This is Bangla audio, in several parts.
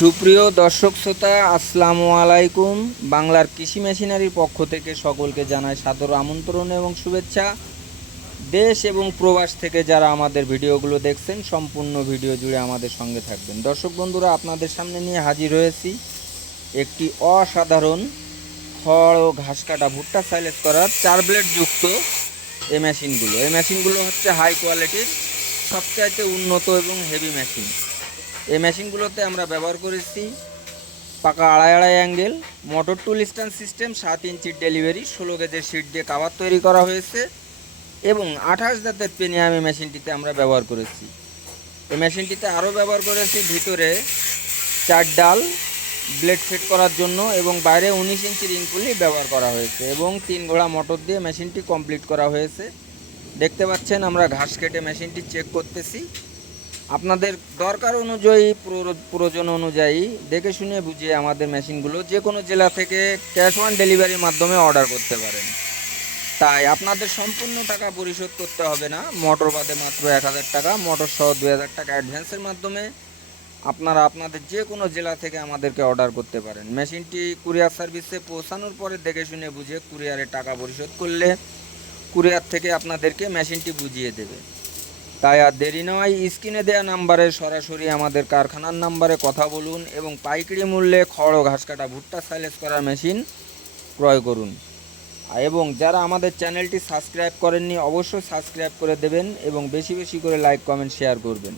সুপ্রিয় দর্শক শ্রোতা, আসসালামু আলাইকুম। বাংলার কৃষি মেশিনারির পক্ষ থেকে সকলকে জানাই সাদর আমন্ত্রণ এবং শুভেচ্ছা। দেশ এবং প্রবাস থেকে যারা আমাদের ভিডিওগুলো দেখছেন, সম্পূর্ণ ভিডিও জুড়ে আমাদের সঙ্গে থাকবেন। দর্শক বন্ধুরা, আপনাদের সামনে নিয়ে হাজির হয়েছি একটি অসাধারণ খড় ও ঘাস কাটা ভুট্টা সাইলেজ করার 4 ব্লেড যুক্ত এই মেশিনগুলো হচ্ছে হাই কোয়ালিটির, সবচাইতে উন্নত এবং হেভি মেশিন। এই মেশিনগুলোতে আমরা ব্যবহার করেছি পাকা আড়াই আড়াই অ্যাঙ্গেল মোটর টুল স্ট্যান্ড সিস্টেম, 7 ইঞ্চির ডেলিভারি, 16 গেজের শিট দিয়ে কাভার তৈরি করা হয়েছে এবং 28 দাঁতের প্রিমিয়াম এই মেশিনটিতে আমরা ব্যবহার করেছি। এই মেশিনটিতে আরও ব্যবহার করেছি ভিতরে 4 ডাল ব্লেড সেট করার জন্য এবং বাইরে 19 ইঞ্চির ইনপুলি ব্যবহার করা হয়েছে এবং 3 ঘোড়া মোটর দিয়ে মেশিনটি কমপ্লিট করা হয়েছে। দেখতে পাচ্ছেন আমরা ঘাস কেটে মেশিনটি চেক করতেছি। আপনাদের দরকার অনুযায়ী, প্রয়োজন অনুযায়ী দেখে শুনে বুঝে আমাদের মেশিনগুলো যে কোনো জেলা থেকে ক্যাশ অন ডেলিভারির মাধ্যমে অর্ডার করতে পারেন। তাই আপনাদের সম্পূর্ণ টাকা পরিশোধ করতে হবে না, মোটর বাদে মাত্র 1000 টাকা, মোটর সহ 2000 টাকা অ্যাডভান্সের মাধ্যমে আপনারা আপনাদের যে কোনো জেলা থেকে আমাদেরকে অর্ডার করতে পারেন। মেশিনটি কুরিয়ার সার্ভিসে পৌঁছানোর পরে দেখে শুনে বুঝে কুরিয়ারে টাকা পরিশোধ করলে কুরিয়ার থেকে আপনাদেরকে মেশিনটি বুঝিয়ে দেবে। তাই আর দেরি নয়, স্ক্রিনে দেওয়া নাম্বারে সরাসরি আমাদের কারখানার নাম্বারে কথা বলুন এবং পাইকারি মূল্যে খড় ও ঘাস কাটা ভুট্টা সাইলেজ করার মেশিন ক্রয় করুন। এবং যারা আমাদের চ্যানেলটি সাবস্ক্রাইব করেননি, অবশ্যই সাবস্ক্রাইব করে দেবেন এবং বেশি বেশি করে লাইক কমেন্ট শেয়ার করবেন।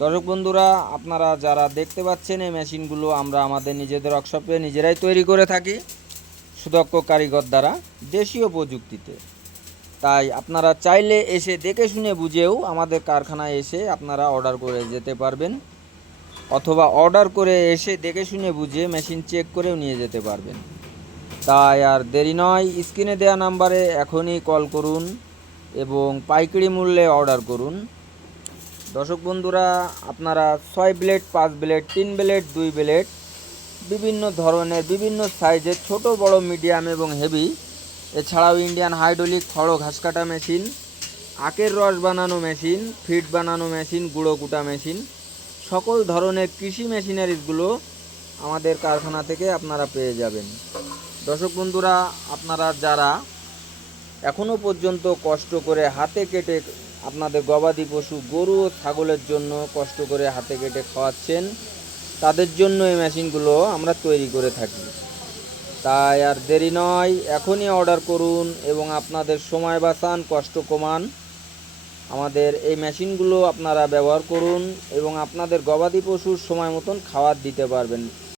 দর্শক বন্ধুরা, আপনারা যারা দেখতে পাচ্ছেন এই মেশিনগুলো আমরা আমাদের নিজেদের ওয়ার্কশপে নিজেরাই তৈরি করে থাকি, সুদক্ষ কারিগর দ্বারা, দেশীয় প্রযুক্তিতে। তাই আপনারা চাইলে এসে দেখে শুনে বুঝেও আমাদের কারখানায় এসে আপনারা অর্ডার করে যেতে পারবেন, অথবা অর্ডার করে এসে দেখে শুনে বুঝে মেশিন চেক করেও নিয়ে যেতে পারবেন। তাই আর দেরি নয়, স্ক্রিনে দেওয়া নাম্বারে এখনই কল করুন এবং পাইকারি মূল্যে অর্ডার করুন। দর্শক বন্ধুরা, আপনারা 6 ব্লেড, 5 ব্লেড, 3 ব্লেড, 2 ব্লেড, বিভিন্ন ধরনের বিভিন্ন সাইজের ছোট বড় মিডিয়াম এবং হেভি, এছাড়াও ইন্ডিয়ান হাইড্রোলিক খড় ঘাস কাটা মেশিন, আখের রস বানানো মেশিন, ফিড বানানো মেশিন, গুঁড়ো কুটা মেশিন, সকল ধরনের কৃষি মেশিনারিজগুলো আমাদের কারখানা থেকে আপনারা পেয়ে যাবেন। দর্শক বন্ধুরা, আপনারা যারা এখনও পর্যন্ত কষ্ট করে হাতে কেটে আপনাদের গবাদি পশু গরু ও ছাগলের জন্য কষ্ট করে হাতে কেটে খাওয়াচ্ছেন, তাদের জন্য এই মেশিনগুলো আমরা তৈরি করে থাকি। তাই আর দেরি নয়, এখনই অর্ডার করুন এবং আপনাদের সময় বাঁচান, কষ্ট কমান। আমাদের এই মেশিনগুলো আপনারা ব্যবহার করুন এবং আপনাদের গবাদি পশুর সময় মতন খাবার দিতে পারবেন।